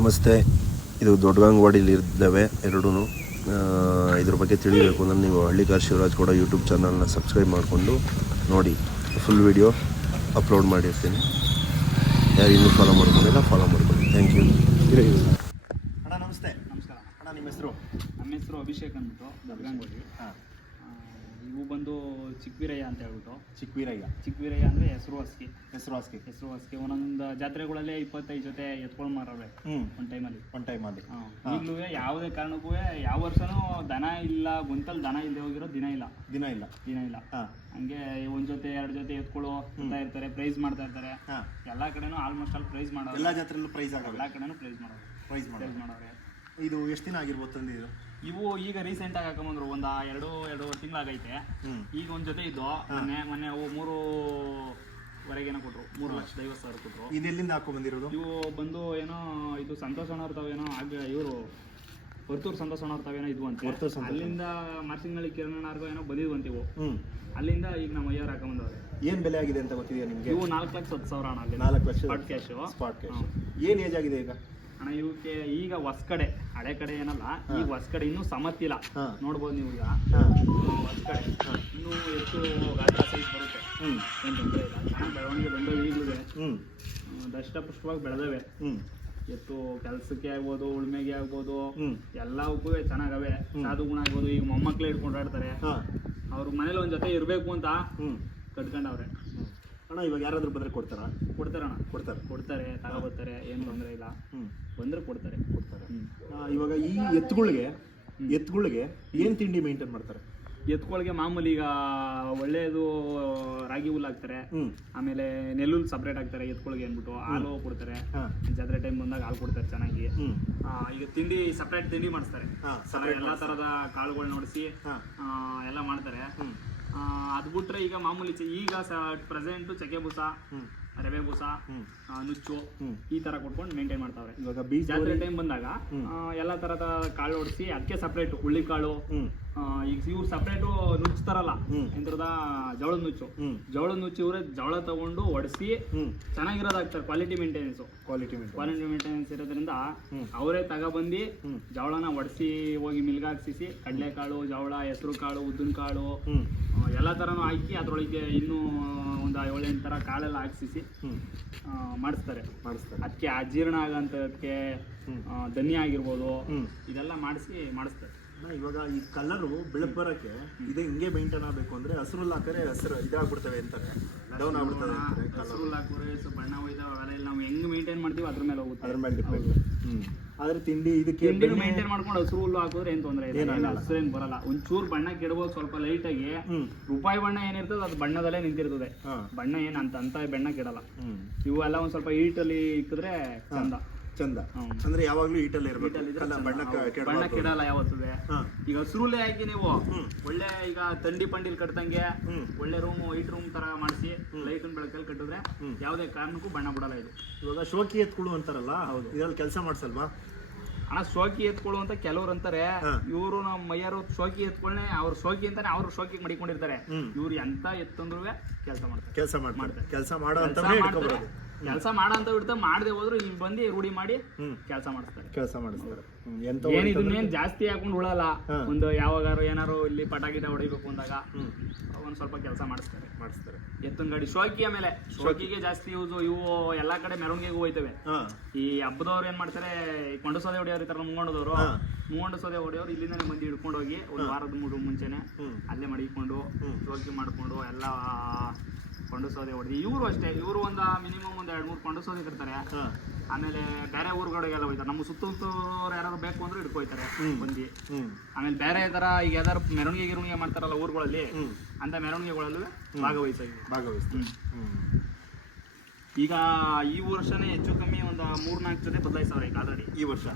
ನಮಸ್ತೆ. ಇದು ದೊಡ್ಡಗಂಗವಾಡಿಲಿ ಇದ್ದಾವೆ ಎರಡೂ. ಇದ್ರ ಬಗ್ಗೆ ತಿಳಿಬೇಕು ಅಂದರೆ ನೀವು ಹಳ್ಳಿಕಾರ್ ಶಿವರಾಜ್ ಕೂಡ ಯೂಟ್ಯೂಬ್ ಚಾನಲ್ನ ಸಬ್ಸ್ಕ್ರೈಬ್ ಮಾಡಿಕೊಂಡು ನೋಡಿ. ಫುಲ್ ವಿಡಿಯೋ ಅಪ್ಲೋಡ್ ಮಾಡಿರ್ತೀನಿ. ಯಾರು ಇನ್ನೂ ಫಾಲೋ ಮಾಡ್ಕೊಂಡಿಲ್ಲ ಫಾಲೋ ಮಾಡ್ಕೊಳ್ಳಿ. Thank you. ಅಣ್ಣ ನಮಸ್ತೆ. ನಮಸ್ಕಾರ ಅಣ್ಣ ನಿಮ್ಮ ಹೆಸರು? ನಮ್ಮ ಹೆಸರು ಅಭಿಷೇಕ್ ಅಂದ್ಬಿಟ್ಟು ದೊಡ್ಡಗಂಗೋಡಿ. ಹಾಂ. ಇವು ಬಂದು ಚಿಕ್ಕವೀರಯ್ಯ ಅಂತ ಹೇಳ್ಬಿಟ್ಟು. ಚಿಕ್ಕವೀರಯ್ಯ ಅಂದರೆ ಹೆಸರುವಾಸಿಗೆ. ಹೆಸರುವಾಸಿಗೆ ಒಂದೊಂದು ಜಾತ್ರೆಗಳಲ್ಲೇ 25 ಜೊತೆ ಎತ್ಕೊಂಡು ಮಾರವ್ರೆ ಒಂದು ಟೈಮಲ್ಲಿ. ಈಗಲೂ ಯಾವುದೇ ಕಾರಣಕ್ಕೂ ಯಾವ ವರ್ಷನೂ ದನ ಇಲ್ಲ, ಗೊಂತಲ್ಲಿ ದನ ಇಲ್ಲದೆ ಹೋಗಿರೋ ದಿನ ಇಲ್ಲ. ಹಂಗೆ ಒಂದು ಜೊತೆ 2 ಜೊತೆ ಎತ್ಕೊಳ್ಳೋ ಅಂತ ಇರ್ತಾರೆ, ಪ್ರೈಸ್ ಮಾಡ್ತಾ ಇರ್ತಾರೆ. ಎಲ್ಲ ಕಡೆನೂ ಆಲ್ಮೋಸ್ಟ್ ಆಲ್ ಪ್ರೈಸ್ ಮಾಡೋರು. ಎಲ್ಲ ಜಾತ್ರೆಯಲ್ಲೂ ಪ್ರೈಸ್ ಆಗ ಎಲ್ಲ ಕಡೆನೂ ಪ್ರೈಸ್ ಮಾಡೋರೆ. ಇದು ಎಷ್ಟು ದಿನ ಆಗಿರ್ಬೋದು ತಂದಿದ್ದು? ಇವು ಈಗ ರೀಸೆಂಟಾಗಿ ಹಾಕೊಂಬಂದ್ರು, ಒಂದು 2-2.5 ತಿಂಗಳಾಗೈತೆ. ಈಗ ಒಂದು ಜೊತೆ ಇದ್ದು ಮೊನ್ನೆ ಅವು 3ವರೆಗೇನೋ ಕೊಟ್ಟರು, 3,50,000 ಕೊಟ್ಟರು. ಇದೆಲ್ಲಿಂದ ಹಾಕೊಂಡ್ಬಂದಿರೋದು? ಇವು ಬಂದು ಏನೋ ಇದು ಸಂತೋಷ್ ಅಣ್ಣವ್ರ ತಾವೇನೋ ಇವರು ವರ್ತೂರು ಸಂತೋಷ್ ಅಣ್ಣವ್ರ ತಾವೇನೋ ಇದು ಅಂತ ಅಲ್ಲಿಂದ ಮಾರ್ಸಿಂಗಳ್ಳಿ ಕಿರಣಣ್ಣರ್ಗೋ ಏನೋ ಬಂದಿದ್ವಂತ ಇವು. ಅಲ್ಲಿಂದ ಈಗ ನಮ್ಮ ಅಯ್ಯವ್ರು ಹಾಕೊಂಬಂದವ್ರೆ. ಏನು ಬೆಲೆ ಆಗಿದೆ ಅಂತ ಗೊತ್ತಿದೆಯಾ ನಿಮಗೆ? ಇವು 4,10,000 ಅಣ್ಣ. ಅಲ್ಲಿ 4 ಲಕ್ಷ ಸ್ಪಾಟ್ ಕ್ಯಾಶ್. ಏನು ಏಜ್ ಆಗಿದೆ ಈಗ ಅಣ್ಣ ಇವಕ್ಕೆ? ಈಗ ಹೊಸ ಕಡೆ, ಹಳೆ ಕಡೆ ಏನಲ್ಲ, ಈಗ ಹೊಸ ಕಡೆ ಇನ್ನೂ ಸಮತ್ತಿಲ್ಲ. ನೋಡ್ಬೋದು ನೀವು ಈಗ ಹೊಸ ಕಡೆ ಇನ್ನೂ ಎಷ್ಟು ಗಾತ್ರ ಸೈಜ್ ಬರುತ್ತೆ. ಏನು ತೊಂದರೆ ಇಲ್ಲ, ಚೆನ್ನಾಗಿ ಬೆಳವಣಿಗೆ ಬಂದವು. ಈಗಲೂ ದಷ್ಟಪುಷ್ಟವಾಗಿ ಬೆಳೆದವೆ. ಎತ್ತು ಕೆಲಸಕ್ಕೆ ಆಗ್ಬೋದು, ಉಳ್ಮೆಗೆ ಆಗ್ಬೋದು, ಎಲ್ಲವಕ್ಕೂ ಚೆನ್ನಾಗವೆ. ಸಾಧು ಗುಣ ಆಗ್ಬೋದು. ಈಗ ಮೊಮ್ಮಕ್ಕಳೇ ಹಿಡ್ಕೊಂಡು ಆಡ್ತಾರೆ. ಅವ್ರ ಮನೇಲಿ ಒಂದು ಜೊತೆ ಇರಬೇಕು ಅಂತ ಕಟ್ಕೊಂಡವ್ರೆ. ಅಣ್ಣ ಇವಾಗ ಯಾರಾದ್ರೂ ಬಂದರೆ ಕೊಡ್ತಾರೆ, ತಗೋಬರ್ತಾರೆ. ಏನು ತೊಂದರೆ ಇಲ್ಲ, ಬಂದರೆ ಕೊಡ್ತಾರೆ. ಇವಾಗ ಈ ಎತ್ತುಗಳಿಗೆ ಏನು ತಿಂಡಿ ಮೇಂಟೈನ್ ಮಾಡ್ತಾರೆ? ಎತ್ಕೊಳ್ಗೆ ಮಾಮೂಲಿ ಈಗ ಒಳ್ಳೆಯದು ರಾಗಿ ಹುಲ್ಲು ಹಾಕ್ತಾರೆ, ಆಮೇಲೆ ನೆಲ್ಲುಲ್ ಸಪ್ರೇಟ್ ಹಾಕ್ತಾರೆ ಎತ್ಕೊಳ್ಗೆ ಅಂದ್ಬಿಟ್ಟು. ಹಾಲು ಕೊಡ್ತಾರೆ, ಜಾತ್ರೆ ಟೈಮ್ ಬಂದಾಗ ಹಾಲು ಕೊಡ್ತಾರೆ ಚೆನ್ನಾಗಿ. ಈಗ ತಿಂಡಿ ಸಪ್ರೇಟ್ ತಿಂಡಿ ಮಾಡಿಸ್ತಾರೆ, ಎಲ್ಲ ಥರದ ಕಾಳುಗಳು ನೋಡಿಸಿ ಎಲ್ಲ ಮಾಡ್ತಾರೆ. ಅದು ಬಿಟ್ರೆ ಈಗ ಮಾಮೂಲಿ ಈಗ ಪ್ರೆಸೆಂಟು ಚಕ್ಕೆ ಬೂಸ, ರವೆ ಬೂಸ, ನುಚ್ಚು ಈ ತರ ಕೊಟ್ಕೊಂಡು ಮೇಂಟೈನ್ ಮಾಡ್ತಾವ್ರೆ. ಇವಾಗ ಜಾತ್ರೆ ಟೈಮ್ ಬಂದಾಗ ಎಲ್ಲ ತರದ ಕಾಳು ಹೊಡಿಸಿ ಅದಕ್ಕೆ ಸಪ್ರೇಟ್ ಹುಳ್ಳಿ ಕಾಳು. ಈಗ ಇವ್ರು ಸಪ್ರೇಟು ನುಚ್ತಾರಲ್ಲ, ಎಂತರದ ಜವಳದ ನುಚ್ಚು ಇವರೇ ಜವಳ ತಗೊಂಡು ಒಡಿಸಿ ಚೆನ್ನಾಗಿರೋದು ಹಾಕ್ತಾರೆ. ಕ್ವಾಲಿಟಿ ಮೇಂಟೆನೆನ್ಸ್ ಇರೋದ್ರಿಂದ ಅವರೇ ತಗೊಬಂದು ಜವಳನ ಒಡಿಸಿ ಹೋಗಿ ಮಿಲ್ಗೆ ಹಾಕ್ಸಿಸಿ ಕಡಲೆಕಾಳು, ಜವಳ, ಹೆಸರು ಕಾಳು, ಉದ್ದಿನ ಕಾಳು ಎಲ್ಲ ಥರನೂ ಹಾಕಿ ಅದರೊಳಗೆ ಇನ್ನೂ ಒಂದು 7-8 ಥರ ಕಾಳೆಲ್ಲ ಹಾಕ್ಸಿಸಿ ಮಾಡಿಸ್ತಾರೆ. ಅದಕ್ಕೆ ಅಜೀರ್ಣ ಆಗಂತದಕ್ಕೆ ಧನ್ಯ ಆಗಿರ್ಬೋದು, ಇದೆಲ್ಲ ಮಾಡಿಸ್ತಾರೆ. ಇವಾಗ ಈ ಕಲರು ಬೆಳಕು ಬರೋಕ್ಕೆ ಇದೇ ಹಿಂಗೆ ಮೇಂಟೈನ್ ಆಗಬೇಕು ಅಂದರೆ ಹಸಿರು ಹಾಕಿದ್ರೆ ಹಸಿರು ಇದಾಗ್ಬಿಡ್ತವೆ ಅಂತಾರೆ, ಡೌನ್ ಆಗ್ಬಿಡ್ತವೆ. ಹಸಿರು ಹಾಕಿದ್ರೆ ಬಣ್ಣ ಹೋಯ್ತಾವೆ, ಅವೆಲ್ಲ ನಾವು ಹೆಂಗೆ ಮೇಂಟೈನ್ ಮಾಡ್ತೀವಿ ಅದ್ರ ಮೇಲೆ ಹೋಗುತ್ತೆ. ಅದ್ರ ಮೇಲೆ ಡಿಪೆಂಡ್. ಆದರೆ ತಿಂಡಿ ಇದಕ್ಕೆ ಮೇಂಟೈನ್ ಮಾಡ್ಕೊಂಡು ಹಸಿರು ಹುಲ್ಲು ಹಾಕಿದ್ರೆ ಏನು ತೊಂದರೆ ಇಲ್ಲ, ಹಸಿರು ಏನು ಬರಲ್ಲ. ಒಂಚೂರು ಬಣ್ಣ ಕೆಡಬಹುದು ಸ್ವಲ್ಪ ಲೈಟಾಗಿ. ರೂಪಾಯಿ ಬಣ್ಣ ಏನಿರ್ತದೆ ಅದು ಬಣ್ಣದಲ್ಲೇ ನಿಂತಿರ್ತದೆ. ಬಣ್ಣ ಏನು ಅಂತ ಬಣ್ಣ ಕೆಡಲ್ಲ. ಇವು ಎಲ್ಲ ಒಂದು ಸ್ವಲ್ಪ ಹೀಟಲ್ಲಿ ಇಕ್ಕಿದ್ರೆ ಚಂದ. ಅಂದ್ರೆ ಯಾವಾಗ್ಲೂ ಹೀಟಲ್ಲಿ ಇರಬೇಕು, ಬಣ್ಣ ಕೆಡಲ್ಲ ಯಾವತ್ತದೆ. ಈಗ ಹಸಿರುಲ್ಲೇ ಹಾಕಿ ನೀವು ಒಳ್ಳೆ ಈಗ ತಂಡಿ ಪಂಡಿಲ್ ಕಟ್ಟಂಗೆ ಒಳ್ಳೆ ಹೈಟ್ ರೂಮ್ ತರ ಮಾಡಿಸಿ ಲೈಟಿನ ಬೆಳಕಲ್ಲಿ ಕಟ್ಟಿದ್ರೆ ಯಾವುದೇ ಕಾರಣಕ್ಕೂ ಬಣ್ಣ ಬಿಡಲ್ಲ. ಇದು ಇವಾಗ ಶೋಕಿ ಎತ್ಕೊಳ್ಳು ಅಂತಾರಲ್ಲ, ಇದ್ರಲ್ಲಿ ಕೆಲಸ ಮಾಡ್ಸಲ್ವಾ ಅಣ್ಣ? ಶೋಕಿ ಎತ್ಕೊಳ್ಳು ಅಂತ ಕೆಲವ್ರು ಅಂತಾರೆ. ಇವರು ನಮ್ಮ ಮೈಯರು ಶೋಕಿ ಎತ್ಕೊಳ್ಳೆ, ಅವ್ರ ಶೋಕಿ ಅಂತಾನೆ ಅವ್ರು ಶೋಕಿ ಮಡಿಕೊಂಡಿರ್ತಾರೆ. ಇವ್ರು ಎಂತ ಎತ್ತಂದ್ರು ಕೆಲಸ ಮಾಡ್ತಾರೆ. ಕೆಲಸ ಮಾಡೋ ಅಂತ ಕೆಲಸ ಮಾಡೋ ಅಂತ ಬಿಡ್ತಾ ಮಾಡದೆ ಹೋದ್ರು ಇಲ್ಲಿ ಬಂದು ರೂಢಿ ಮಾಡಿ ಕೆಲಸ ಮಾಡಿಸ್ತಾರೆ. ಇದನ್ನೇನ್ ಜಾಸ್ತಿ ಹಾಕೊಂಡು ಉಳಲ್ಲ. ಒಂದು ಯಾವಾಗಾರು ಏನಾರು ಇಲ್ಲಿ ಪಟಾಕಿ ಹೊಡಿಬೇಕು ಅಂದಾಗ ಒಂದ್ ಸ್ವಲ್ಪ ಕೆಲಸ ಮಾಡಿಸ್ತಾರೆ. ಎತ್ತಿನ ಗಾಡಿ ಶೋಕಿ, ಆಮೇಲೆ ಶೋಕಿಗೆ ಜಾಸ್ತಿ ಯೂಸ್. ಇವು ಎಲ್ಲಾ ಕಡೆ ಮೆರವಣಿಗೆಗೂ ಹೋಯ್ತವೆ. ಈ ಹಬ್ಬದವ್ರು ಏನ್ ಮಾಡ್ತಾರೆ, ಕೊಂಡು ಸೋದೆ ಹೊಡಿಯೋರು ಇರ್ತಾರ, ಮುಂಗೊಂಡು ಸೋದೆ ಹೊಡಿಯೋರು ಇಲ್ಲಿಂದಾನೆ ಮಂದಿ ಹಿಡ್ಕೊಂಡು ಹೋಗಿ ಒಂದು ವಾರದ ಮುಂಚೆನೆ ಅಲ್ಲೇ ಮಡಿಕೊಂಡು ಶೋಕಿ ಮಾಡ್ಕೊಂಡು ಎಲ್ಲ ಕೊಂಡು ಸೌದೆ ಹೊಡೆದು. ಇವರು ಅಷ್ಟೇ, ಇವರು ಒಂದು ಮಿನಿಮಮ್ ಒಂದು 2-3 ಕೊಂಡು ಸೌದೆ ಕಟ್ತಾರೆ. ಆಮೇಲೆ ಬೇರೆ ಊರುಗಳಿಗೆಲ್ಲ ಹೋಯ್ತಾರೆ. ನಮ್ಮ ಸುತ್ತಮುತ್ತವ್ರು ಯಾರು ಬೇಕು ಅಂದ್ರೆ ಹಿಡ್ಕೊಯ್ತಾರೆ ಬಂದು. ಆಮೇಲೆ ಬೇರೆ ತರ ಈಗ ಯಾವ್ದಾರು ಮೆರವಣಿಗೆ ಮಾಡ್ತಾರಲ್ಲ ಊರುಗಳಲ್ಲಿ, ಅಂತ ಮೆರವಣಿಗೆಗಳಲ್ಲೂ ಭಾಗವಹಿಸ್ತಾರೆ. ಈಗ ಈ ವರ್ಷನೇ ಹೆಚ್ಚು ಕಮ್ಮಿ ಒಂದು 3-4 ಜೊತೆ ಬದಲಾಯಿಸವ್ರೆ ಈಗ ಆಲ್ರೆಡಿ ಈ ವರ್ಷ.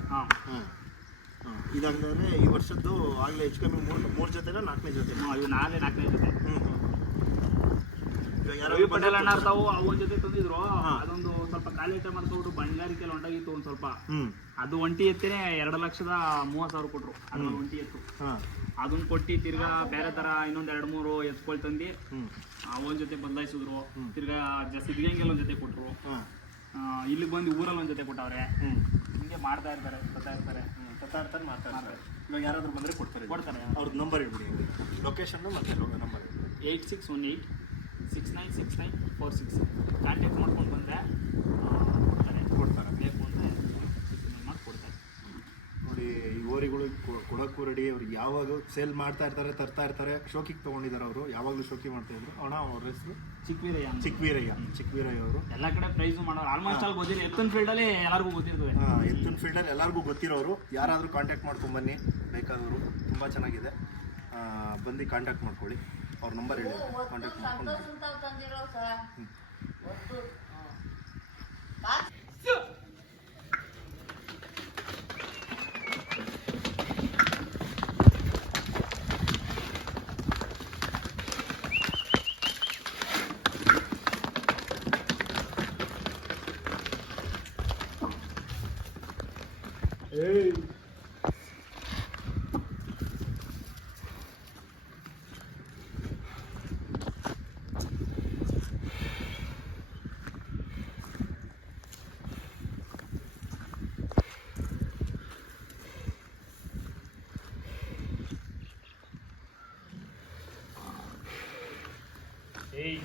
ಇದಾಗಂದ್ರೆ ಈ ವರ್ಷದ್ದು ಆಗ್ಲೇ ಹೆಚ್ಚು ಕಮ್ಮಿ 3 ಜೊತೆನ 4ನೇ ಜೊತೆ. ಇವು 4ನೇ ಜೊತೆ. ರವಿ ಪಟೇಲ್ ಅಣ್ಣ ಇರ್ತಾವು, ಅವನ ಜೊತೆ ತಂದಿದ್ರು. ಅದೊಂದು ಸ್ವಲ್ಪ ಖಾಲಿ ಐಟಮ್ ಮಾಡ್ಕೊಂಡು ಬಂಗಾರಿಕೆಲ್ಲ ಹೊಂಟಾಗಿತ್ತು ಒಂದು ಸ್ವಲ್ಪ. ಅದು ಒಂಟಿ ಎತ್ತೇನೆ 2,30,000 ಕೊಟ್ರು. ಅದು ಒಂಟಿ ಎತ್ತು. ಅದನ್ನ ಕೊಟ್ಟು ತಿರ್ಗಾ ಬೇರೆ ತರ ಇನ್ನೊಂದು 2-3 ಎತ್ಕೊಳ್ ತಂದು ಅವನ ಜೊತೆ ಬದಲಾಯಿಸಿದ್ರು. ತಿರ್ಗಾ ಸಿದ್ಧಗಂಗೆಲ್ಲ ಒಂದ್ ಜೊತೆ ಕೊಟ್ರು. ಇಲ್ಲಿಗೆ ಬಂದು ಊರಲ್ಲಿ ಒಂದ್ ಜೊತೆ ಕೊಟ್ಟವ್ರೆ. ಹಿಂಗೆ ಹಿಂಗೆ ಮಾಡ್ತಾ ಇರ್ತಾರೆ ಬರ್ತಾ ಇರ್ತಾರೆ. ತರ್ತಾರೆ ಮಾತಾಡ್ತಾರೆ. ಇವಾಗ ಯಾರಾದರೂ ಬಂದರೆ ಕೊಡ್ತಾರೆ. ಅವ್ರದ್ದು ನಂಬರ್ ಹೇಳ್ಬಿಡಿ, ಲೊಕೇಶನ್ನು ಮತ್ತು ನಂಬರ್. 8618 696946 ಕಾಂಟ್ಯಾಕ್ಟ್ ಮಾಡ್ಕೊಂಡು ಬಂದರೆ ಕೊಡ್ತಾರೆ. ಬೇಕು ಅಂದರೆ ಮಾಡಿ ಕೊಡ್ತಾರೆ. ನೋಡಿ, ಈ ಓರಿಗಳು ಕೊಡೋಕ್ಕೂ ರೆಡಿ. ಅವ್ರಿಗೆ ಯಾವಾಗ ಸೇಲ್ ಮಾಡ್ತಾ ಇರ್ತಾರೆ, ತರ್ತಾ ಇರ್ತಾರೆ. ಶೋಕಿಗೆ ತೊಗೊಂಡಿದ್ದಾರೆ ಅವರು, ಯಾವಾಗಲೂ ಶೋಕಿ ಮಾಡ್ತಾಯಿದ್ರು. ಅವ್ರ ಹೆಸರು ಚಿಕ್ಕವೀರಯ್ಯ ಅವರು. ಎಲ್ಲ ಕಡೆ ಪ್ರೈಸು ಮಾಡೋರು ಆಲ್ಮೋಸ್ಟ್ ಅಲ್ಲಿ ಗೊತ್ತಿದೆ. ಎತ್ತಿನ ಫೀಲ್ಡಲ್ಲಿ ಎಲ್ಲರಿಗೂ ಗೊತ್ತಿರ್ತದೆ. ಎತ್ತಿನ ಫೀಲ್ಡಲ್ಲಿ ಎಲ್ಲರಿಗೂ ಗೊತ್ತಿರೋರು. ಯಾರಾದರೂ ಕಾಂಟ್ಯಾಕ್ಟ್ ಮಾಡ್ಕೊಂಡು ಬನ್ನಿ, ಬೇಕಾದವರು. ತುಂಬ ಚೆನ್ನಾಗಿದೆ, ಬಂದು ಕಾಂಟ್ಯಾಕ್ಟ್ ಮಾಡ್ಕೊಳ್ಳಿ. ಅವ್ರ ನಂಬರ್ ಹೇಳಿ, ಕಾಂಟ್ಯಾಕ್ಟ್ ಮಾಡ್ಕೊಂಡು ಏಯ್